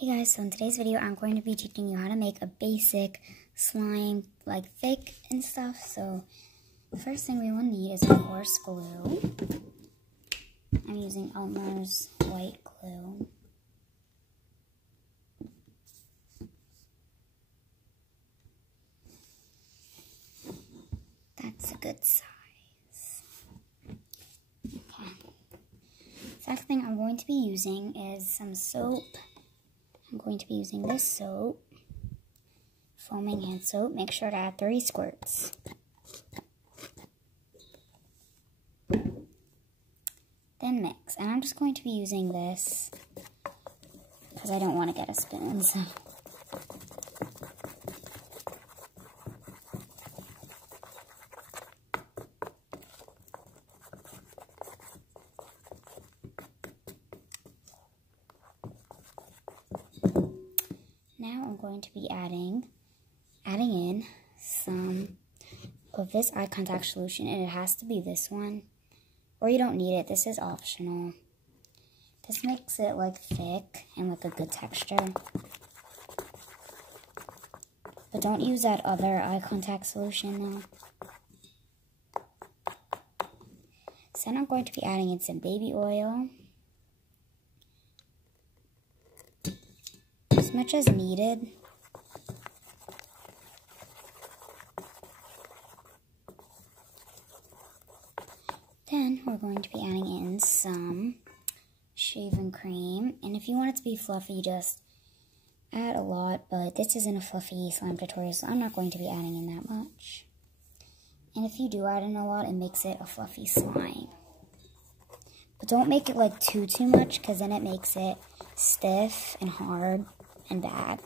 Hey guys, so in today's video I'm going to be teaching you how to make a basic slime, like thick and stuff. So the first thing we will need is, of course, glue. I'm using Elmer's white glue. That's a good size. Okay. Second thing I'm going to be using is some soap. I'm going to be using this soap, foaming hand soap. Make sure to add 3 squirts. Then mix. And I'm just going to be using this because I don't want to get a spoon. So. Now I'm going to be adding in some of this eye contact solution, and it has to be this one, or you don't need it. This is optional. This makes it like thick and like a good texture. But don't use that other eye contact solution though. So then I'm going to be adding in some baby oil. As much as needed. Then we're going to be adding in some shaving cream. And if you want it to be fluffy, just add a lot. But this isn't a fluffy slime tutorial, so I'm not going to be adding in that much. And if you do add in a lot, it makes it a fluffy slime. But don't make it like too much, because then it makes it stiff and hard and bad.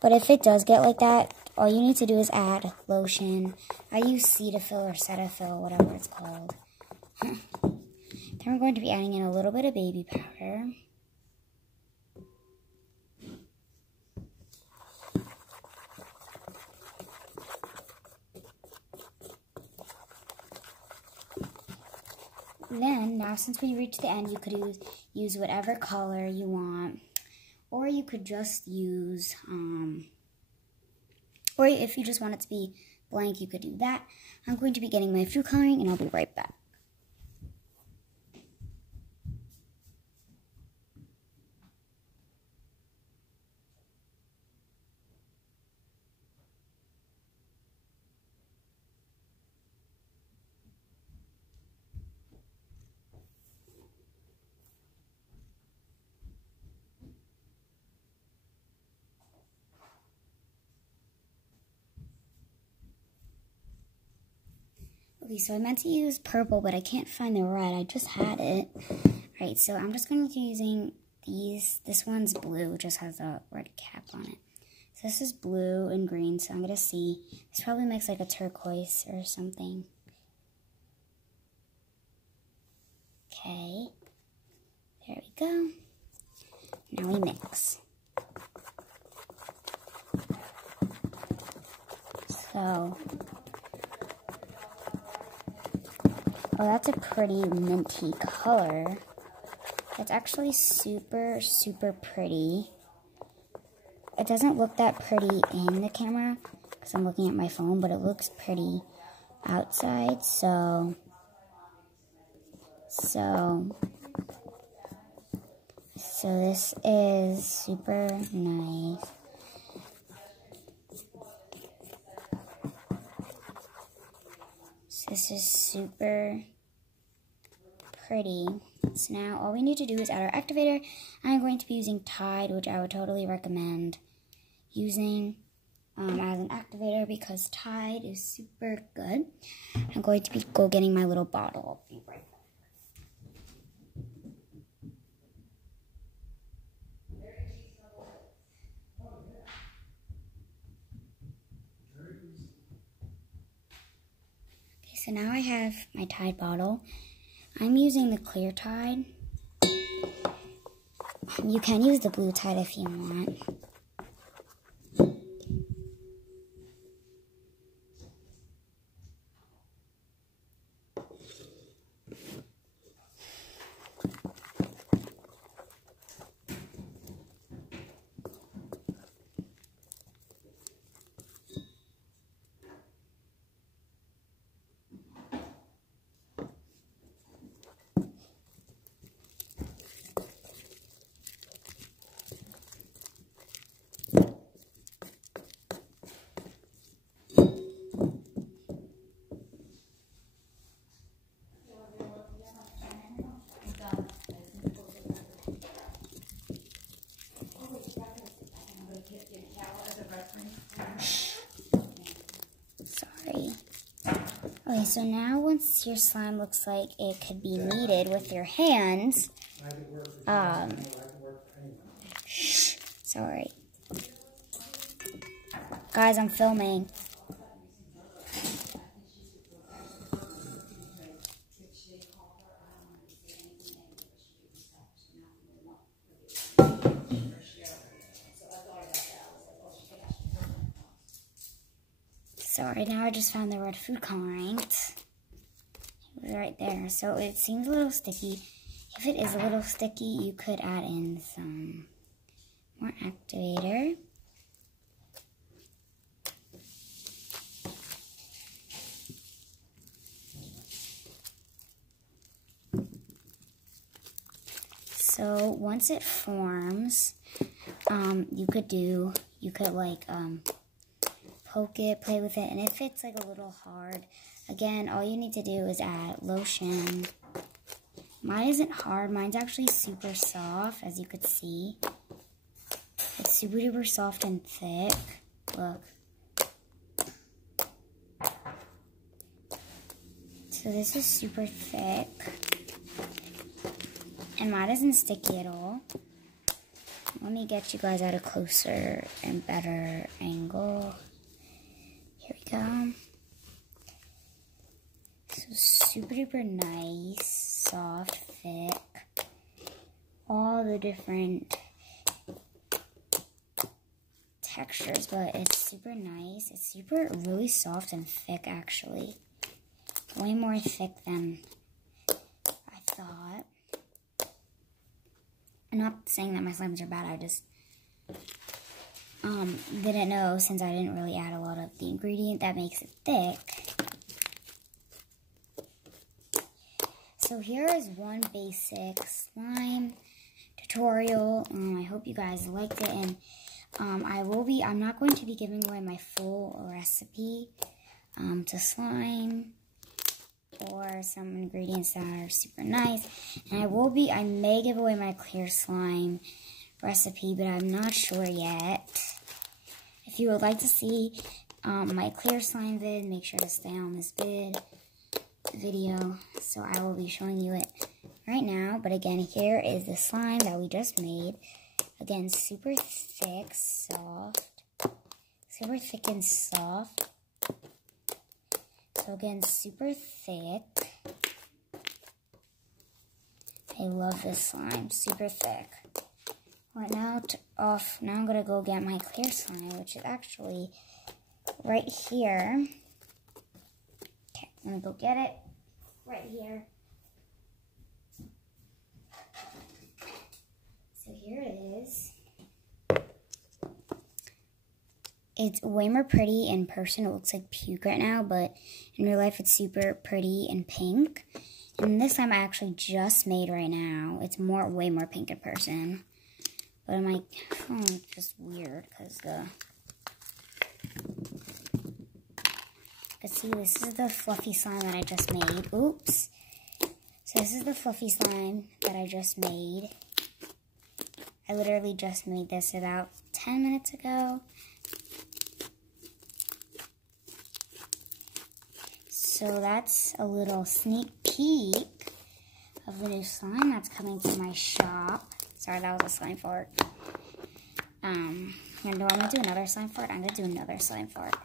But if it does get like that, all you need to do is add lotion. I use Cetaphil or Cetaphil, whatever it's called. Then we're going to be adding in a little bit of baby powder. Then, now since we reached the end, you could use whatever color you want. Or you could just use, or if you just want it to be blank, you could do that. I'm going to be getting my food coloring, and I'll be right back. Okay, so I meant to use purple, but I can't find the red. I just had it. Alright, so I'm just going to be using these. This one's blue, it just has a red cap on it. So this is blue and green, so I'm going to see. This probably makes like a turquoise or something. Okay, there we go. Now we mix. So, oh, that's a pretty minty color. It's actually super, super pretty. It doesn't look that pretty in the camera because I'm looking at my phone, but it looks pretty outside. So this is super nice. So this is super pretty. So now all we need to do is add our activator. I'm going to be using Tide, which I would totally recommend using as an activator because Tide is super good. I'm going to be getting my little bottle. I'll be right back. Okay, so now I have my Tide bottle. I'm using the clear Tide. You can use the blue Tide if you want. so now once your slime looks like it could be kneaded with your hands, shh, sorry. Guys, I'm filming. Sorry, now I just found the red food coloring. It was right there. So it seems a little sticky. If it is a little sticky, you could add in some more activator. So once it forms, you could like poke it, play with it, and if it's like a little hard, again, all you need to do is add lotion. Mine isn't hard, mine's actually super soft, as you could see. It's super duper soft and thick. Look. So this is super thick. And mine isn't sticky at all. Let me get you guys at a closer and better angle. Here we go. So super duper nice, soft, thick. All the different textures, but it's super nice. It's really soft and thick actually. Way more thick than I thought. I'm not saying that my slimes are bad, I just didn't know, since I didn't really add a lot of the ingredient that makes it thick. So here is one basic slime tutorial. I hope you guys liked it, and I'm not going to be giving away my full recipe to slime or some ingredients that are super nice. And I may give away my clear slime recipe, but I'm not sure yet. If you would like to see my clear slime vid, make sure to stay on this video, so I will be showing you it right now. But again, here is the slime that we just made. Again, super thick, super thick and soft. So again, super thick. I love this slime, super thick. Right now, now I'm gonna go get my clear slime, which is actually right here. Okay, I'm gonna go get it right here. So here it is. It's way more pretty in person. It looks like puke right now, but in real life it's super pretty and pink. And this slime I actually just made right now. It's way more pink in person. But on my phone, it's just weird because but see, this is the fluffy slime that I just made. Oops. So this is the fluffy slime that I just made. I literally just made this about 10 minutes ago. So that's a little sneak peek of the new slime that's coming to my shop. Sorry, that was a slime fart. I'm gonna do another slime fart. I'm gonna do another slime fart.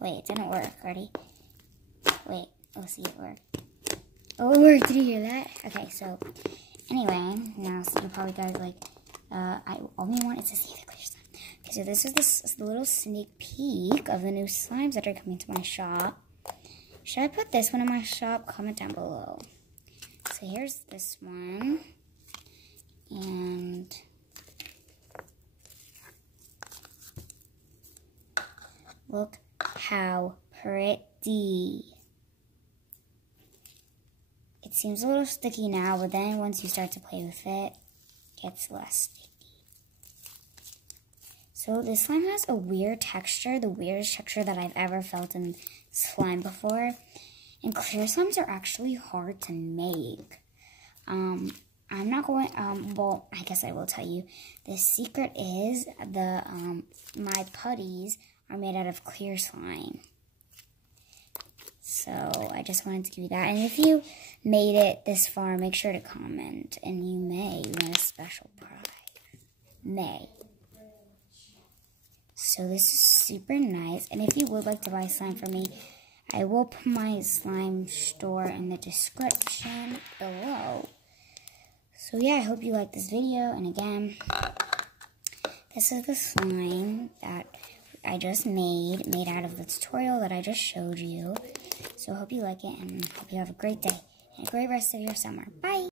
Wait, it didn't work. Ready? Wait, let's see it work. Oh, it worked. Did you hear that? Okay, so anyway, now so you're probably guys like, I only wanted to see the clear slime. Okay, so this is the little sneak peek of the new slimes that are coming to my shop. Should I put this one in my shop? Comment down below. So here's this one. And look how pretty. It seems a little sticky now, but then once you start to play with it, it gets less sticky. So this slime has a weird texture, the weirdest texture that I've ever felt in slime before. And clear slimes are actually hard to make. I'm not going, well, I guess I will tell you. The secret is my putties are made out of clear slime. So I just wanted to give you that. And if you made it this far, make sure to comment. And you may win a special prize. May. So this is super nice. And if you would like to buy slime from me, I will put my slime store in the description below. So yeah, I hope you like this video. And again, this is the slime that I just made out of the tutorial that I just showed you. So I hope you like it and hope you have a great day and a great rest of your summer. Bye!